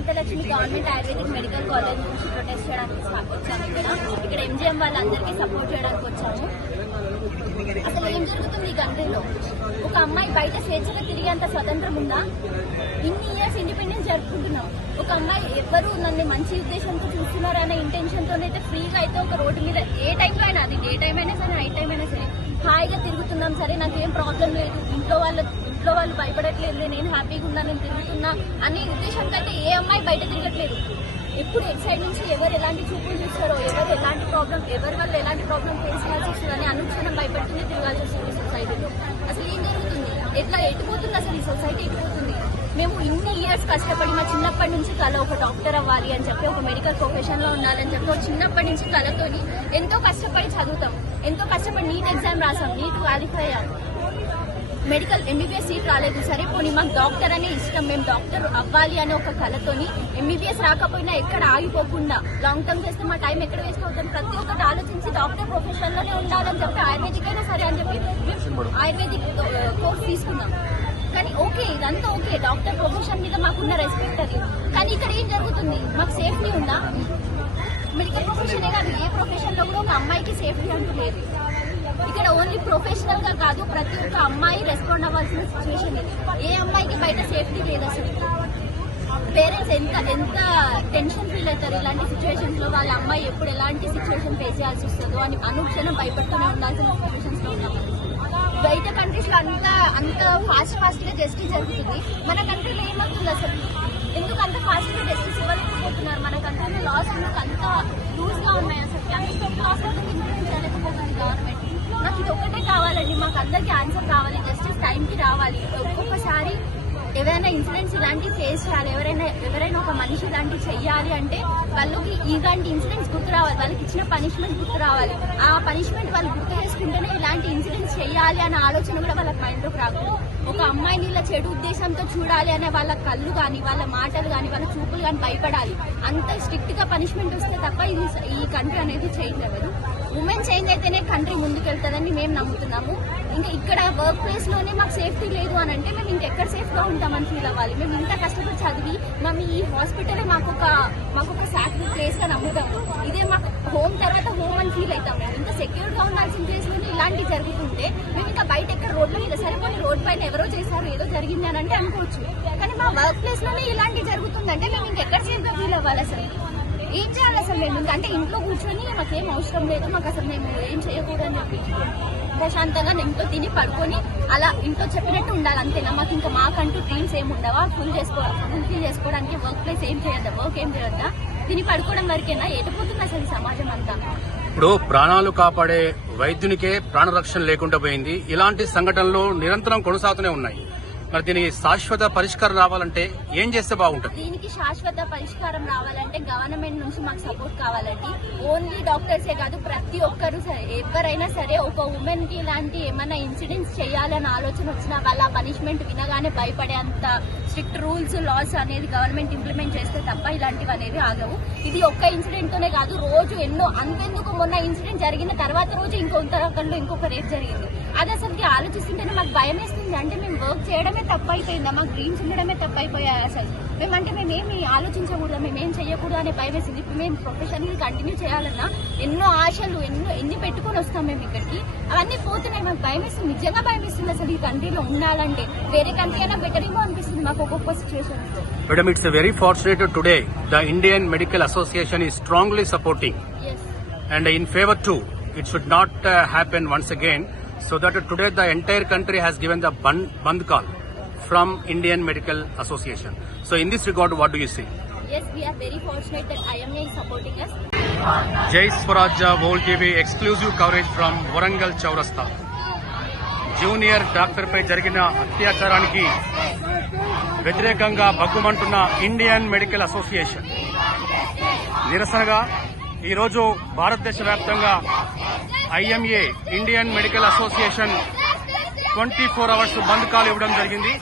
Ananthalakshmi government ayurvedic medical college నుంచి protest చేయడానికి వచ్చాము. ఇక్కడ ఎంజిఎం వాళ్ళందరికీ సపోర్ట్ చేయడానికి వచ్చాము. అసలు ఏం జరుగుతుంది ఈ కంట్రీలో? ఒక అమ్మాయి బయట స్వేచ్ఛగా తిరిగేంత స్వతంత్రం ఉందా? ఇన్ని ఇయర్స్ ఇండిపెండెన్స్ జరుపుకుంటున్నాం. ఒక అమ్మాయి ఎవరు నన్ను మంచి ఉద్దేశంతో చూస్తున్నారనే ఇంటెన్షన్ తోనైతే ఫ్రీగా అయితే ఒక రోడ్డు మీద ఏ టైంలో అయినా, అది డే టైం అయినా సరే నైట్ టైం అయినా సరే హాయిగా తిరుగుతున్నాం. సరే నాకేం ప్రాబ్లం లేదు, ఇంట్లో వాళ్ళు భయపడట్లేదు, నేను హ్యాపీగా ఉన్నా, నేను తిరుగుతున్నా అనే ఉద్దేశంతో అయితే ఏ అమ్మాయి బయట తిరగట్లేదు. ఎప్పుడు ఎట్ సైడ్ నుంచి ఎవరు ఎలాంటి చూపులు చూస్తారో, ఎవరు ఎలాంటి ప్రాబ్లం, ఎవరి వల్ల ఎలాంటి ప్రాబ్లం ఫేస్ చేయాల్సి వస్తుందని అనుక్షణం భయపడుతుంది తిరగాల్సి వస్తుంది సొసైటీలో. అసలు ఏం జరుగుతుంది? ఎట్లా ఎటుపోతుంది అసలు ఈ సొసైటీ? ఎటుపోతుంది? మేము ఇన్ని ఇయర్స్ కష్టపడి మా చిన్నప్పటి నుంచి కళ ఒక డాక్టర్ అవ్వాలి అని చెప్పి, ఒక మెడికల్ ప్రొఫెషన్ లో ఉండాలని చెప్పి చిన్నప్పటి నుంచి కళతోని ఎంతో కష్టపడి చదువుతాం, ఎంతో కష్టపడి నీట్ ఎగ్జామ్ రాసాం, నీట్ క్వాలిఫై అయ్యాం, మెడికల్ ఎంబీబీఎస్ సీట్ రాలేదు. సరే పోనీ మాకు డాక్టర్ అనే ఇష్టం, మేము డాక్టర్ అవ్వాలి అనే ఒక కళతోని ఎంబీబీఎస్ రాకపోయినా ఎక్కడ ఆగిపోకుండా లాంగ్ టర్మ్ చేస్తే మా టైం ఎక్కడ వేస్ట్ అవుతాం, ప్రతి ఒక్కటి ఆలోచించి డాక్టర్ ప్రొఫెషన్ లోనే ఉండాలని చెప్పి ఆయుర్వేదిక్ అయినా సరే అని చెప్పి ఆయుర్వేదిక్ కోర్స్ తీసుకున్నాం. కానీ ఓకే, ఇదంతా ఓకే, డాక్టర్ ప్రొఫెషన్ మీద మాకున్న రెస్పెక్ట్ అది. కానీ ఇక్కడ ఏం జరుగుతుంది? మాకు సేఫ్టీ ఉందా? మెడికల్ ప్రొఫెషనే కాదు, ఏ ప్రొఫెషన్ లో కూడా ఒక అమ్మాయికి సేఫ్టీ అంటూ లేదు. ఇక్కడ ఓన్లీ ప్రొఫెషనల్ గా కాదు, ప్రతి ఒక్క అమ్మాయి రెస్పాండ్ అవ్వాల్సిన సిచ్యువేషన్ ఇది. ఏ అమ్మాయికి బయట సేఫ్టీ లేదు అసలు. పేరెంట్స్ ఎంత టెన్షన్ ఫీల్ అవుతారు ఇలాంటి సిచ్యువేషన్స్ లో, వాళ్ళ అమ్మాయి ఎప్పుడు ఎలాంటి సిచ్యువేషన్ ఫేస్ చేయాల్సి వస్తుందో అని అనుక్షణం భయపడుతూనే ఉండాల్సిన సిచ్యువేషన్స్ లో ఉన్నాం. బయట కంట్రీస్ లో అంత ఫాస్ట్ గా జస్టిస్ జరుగుతుంది, మన కంట్రీలో ఏమవుతుంది అసలు? ఎందుకు అంత ఫాస్ట్ గా జస్టిస్ ఇవ్వలేకపోతున్నారు? మన కంట్రీలో లాస్ ఎందుకు అంత లూజ్ గా ఉన్నాయి? అసలు అన్ని లాస్ ఇంప్లిమెంట్ చేయలేకపోతుంది గవర్నమెంట్. నాకు ఇది ఒక్కటే కావాలండి, మాకు అందరికీ ఆన్సర్ కావాలి, జస్టిస్ టైంకి రావాలి. ఒక్కొక్కసారి ఎవరైనా ఇన్సిడెంట్స్ ఇలాంటివి ఫేస్ చేయాలి, ఎవరైనా ఒక మనిషి ఇలాంటివి చెయ్యాలి అంటే వాళ్ళకి ఇలాంటి ఇన్సిడెంట్స్ గుర్తు రావాలి, వాళ్ళకి ఇచ్చిన పనిష్మెంట్ గుర్తు రావాలి. ఆ పనిష్మెంట్ వాళ్ళు గుర్తు చేసుకుంటేనే ఇలాంటి ఇన్సిడెంట్స్ చెయ్యాలి అనే ఆలోచన కూడా వాళ్ళకి మైండ్లోకి రాకూడదు. ఒక అమ్మాయిని ఇలా చెడు ఉద్దేశంతో చూడాలి అనే వాళ్ళ కళ్ళు కానీ, వాళ్ళ మాటలు కానీ, వాళ్ళ చూపులు కానీ భయపడాలి. అంత స్ట్రిక్ట్ గా పనిష్మెంట్ వస్తే తప్ప ఈ కంట్రీ అనేది చేంజ్ అవ్వదు. ఉమెన్ చేంజ్ అయితేనే కంట్రీ ముందుకెళ్తుందని మేము నమ్ముతున్నాము. ఇంకా ఇక్కడ వర్క్ ప్లేస్ లోనే మాకు సేఫ్టీ లేదు అని అంటే మేము ఇంకెక్కడ సేఫ్ గా ఉంటామని ఫీల్ అవ్వాలి. మేము ఇంత కష్టపడి చదివి మేము ఈ హాస్పిటలే మాకు ఒక సాక్రీ ప్లేస్ గా నమ్ముతాము. ఇదే మాకు హోమ్ తర్వాత హోమ్ అని ఫీల్ అవుతాం. మేము ఇంత సెక్యూర్ గా ఉండాల్సిన ప్లేస్ లోనే ఇలాంటివి జరుగుతుంటే మేము ఇంకా బయట ఎక్కడ రోడ్ల మీద సరిపోయి రోడ్ పైన ఎవరో చేశారు, ఏదో జరిగింది అని అంటే అనుకోవచ్చు. కానీ మా వర్క్ ప్లేస్ లోనే ఇలాంటివి జరుగుతుందంటే మేము ఇంకెక్కడ సేఫ్ గా ఫీల్ అవ్వాలి? అసలు ఏం చేయాలి అసలు? మేము అంటే ఇంట్లో కూర్చొని మాకేం అవసరం లేదు, మాకు అసలు మేము ఏం చేయకూడదు అని చెప్పి ప్రశాంతంగా ఇంట్లో తిని పడుకొని అలా ఇంట్లో చెప్పినట్టు ఉండాలి అంతేనా? మాకు ఇంకా మాకంటూ డ్రీమ్స్ ఏమి ఉండవా? ఫుల్ఫిల్ చేసుకోవడానికి వర్క్ ప్లేస్ ఏం చేయొద్దా? వర్క్ ఏం చేయొద్దా? తిని పడుకోవడం వరకేనా? ఎటుపోతుంది అసలు సమాజం అంతా? ఇప్పుడు ప్రాణాలు కాపాడే వైద్యునికే ప్రాణరక్షణ లేకుండా పోయింది. ఇలాంటి సంఘటనలు నిరంతరం కొనసాగుతూనే ఉన్నాయి. మరి దీనికి శాశ్వత పరిష్కారం రావాలంటే ఏం చేస్తే బాగుంటుంది? దీనికి శాశ్వత పరిష్కారం రావాలంటే గవర్నమెంట్ నుంచి మాకు సపోర్ట్ కావాలండి. ఓన్లీ డాక్టర్సే కాదు, ప్రతి ఒక్కరు ఎవరైనా సరే ఒక ఉమెన్ కి ఇలాంటి ఏమైనా ఇన్సిడెంట్స్ చేయాలన్న ఆలోచన వచ్చినా వాళ్ళ పనిష్మెంట్ వినగానే భయపడే అంత స్ట్రిక్ట్ రూల్స్ లాస్ అనేది గవర్నమెంట్ ఇంప్లిమెంట్ చేస్తే తప్ప ఇలాంటివి అనేవి ఆగవు. ఇది ఒక్క ఇన్సిడెంట్ తోనే కాదు, రోజు ఎన్నో. అంతెందుకు మొన్న ఇన్సిడెంట్ జరిగిన తర్వాత రోజు ఇంకొక రేప్ జరిగింది. అది అసలుకి ఆలోచిస్తుంటేనే మాకు భయం వేస్తుంది. అంటే మేము వర్క్ చేయడమే తప్పైపోయిందా? మాకు డ్రీమ్స్ ఉండడమే తప్పైపోయాయి. అసలు మేమేమి ఆలోచించకూడదా, మేమేం చేయకూడదు అనే భయం వేసింది. ఇప్పుడు మేము ప్రొఫెషన్ కంటిన్యూ చేయాలన్నా ఎన్నో ఆశలు ఎన్ని పెట్టుకుని వస్తాం మేము ఇక్కడికి, అవన్నీ పోతున్నాయి. మాకు భయం వేస్తుంది, నిజంగా భయం వేస్తుంది. అసలు ఈ కంట్రీలో ఉండాలంటే వేరే కంట్రీ అయినా బెటర్ ఏమో అనిపిస్తుంది మాకు ఒక్కొక్క situation. Madam, it's very fortunate today the Indian Medical Association is strongly supporting. Yes. And in favor too, it should not happen once again. So that today the entire country has given the band call from Indian Medical Association. So in this regard, what do you say? Yes, we are very fortunate that IMA is supporting us. Jai Swarajya World TV exclusive coverage from Warangal Chaurasta. Junior doctor పై జరిగిన అత్యాచారానికి వ్యతిరేకంగా బగ్గుమంటున్న Indian medical association నిరసనగా ఈరోజు భారతదేశ వ్యాప్తంగా IMA Indian medical association 24 hours బంద్ call ఇవ్వడం జరిగింది.